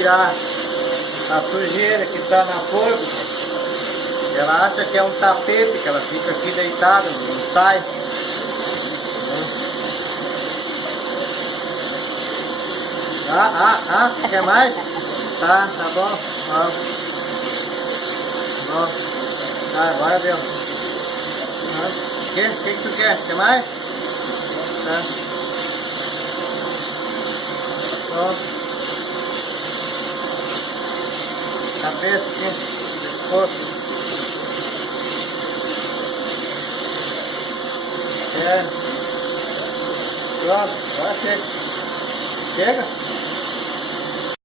tirar a sujeira que está na forma. Ela acha que é um tapete, que ela fica aqui deitada, não sai. Quer mais? Tá bom. Ó. Tá, agora deu. O que tu quer? Quer mais? Tá. Ó. Cabeça aqui. Pescoço. Pronto, agora chega. Chega?